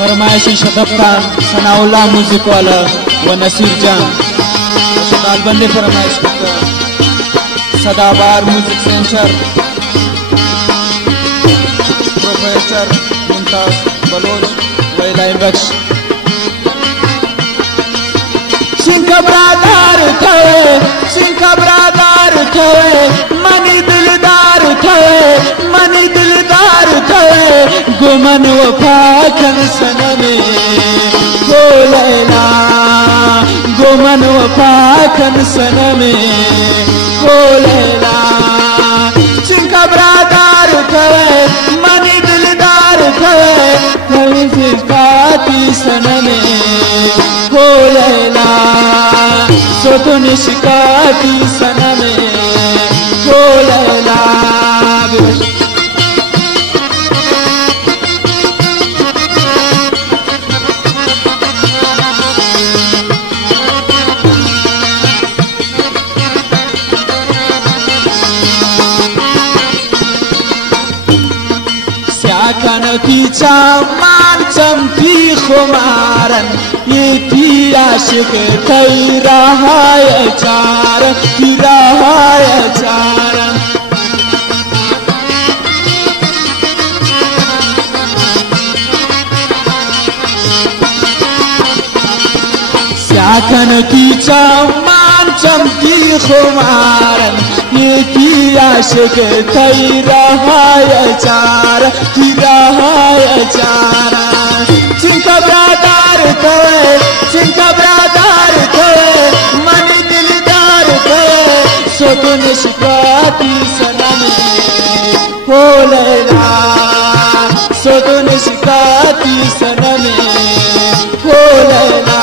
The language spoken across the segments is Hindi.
फरमाइशी शतब खान सनाउल्ला म्यूजिक वाला व नसीर जान तालबंदी फरमाइश करता सदाबार music centre professor Mumtaz Baloch वैलाई बख्श सिंह ब्रादार थे मनी दिलदार थे गुमन वफा कन सनमे को लैला गुमन वफा कन सनमे को लैला सिंह ब्रादार थे मनी दिलदार थे कभी सिखाती सनमे को लैला सो तो निशिकाती सनमे को लैला तिचा मांचमती खुमारन ये थी आशिक थई रहाय चारन स्याखन तिचा मांचमती खुमारन ये थी आशिक थई रहाय चार चिंका ब्रादार थे मनी दिलदार थे सो तो निशिकाती सनमे हो लैला सो तो निशिकाती सनमे हो लैला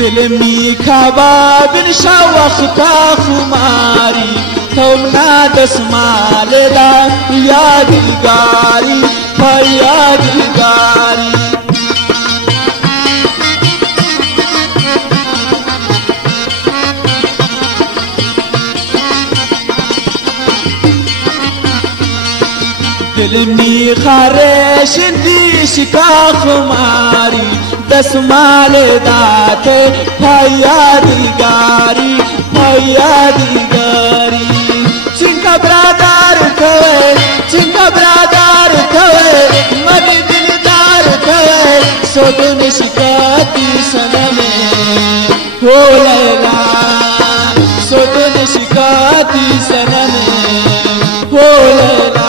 दिल मी खबाबिन शावख्ता खुमारी थोमना दसमालेदा यादगारी यादगारी दिल मी खारेश दिशका खुमारी दसमाले दाते यादगारी चिंका ब्रादार थे मनी दिलदार थे सो तो निशिकाती सनमे हो लैला सो तो निशिकाती सनमे हो लैला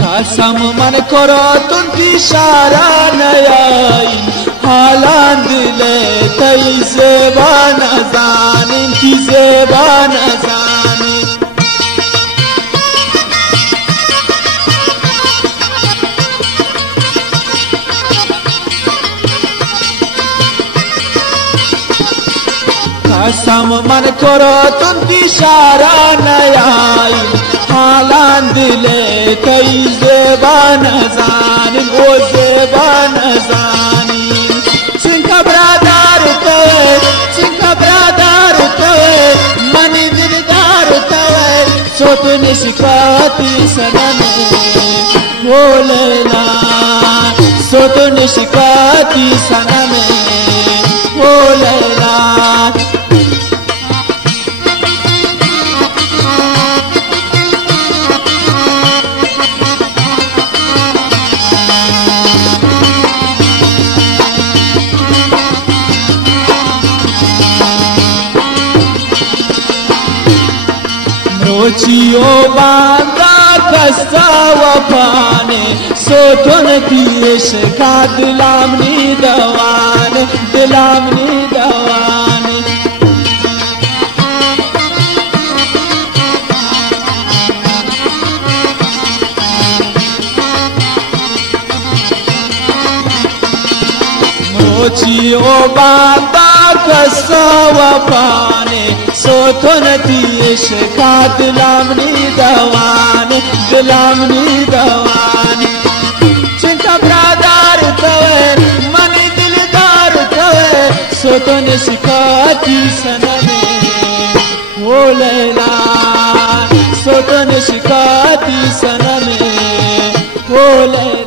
कसम मन करो तुमकी शारा नयाई हालान दिले तई ज़ेबान जानिन की ज़ेबान जानिन कसम मन करो तुमकी शारा नयाई हालान दिले कई ज़ेबान जानिन ओ ज़ेबान जानिन चिंका ब्रादार थे मनी दिलदार थे सो तो निशिकाती सनमे हो लैला सो तो निशिकाती सनमे हो लैला रोचियो बांधा कस्सा वफाने सोठन की इश्का दिलामनी दवाने बोची ओ बाबा कसा वफाने सोथन ती इश्का दिलामनी दवाने दिलामनी दवाने चिंता ब्रादार तवे मनी दिलदार तवे सोथन शिकाती सनमे ओ लैला सोथन शिकाती सनमे ओ लैला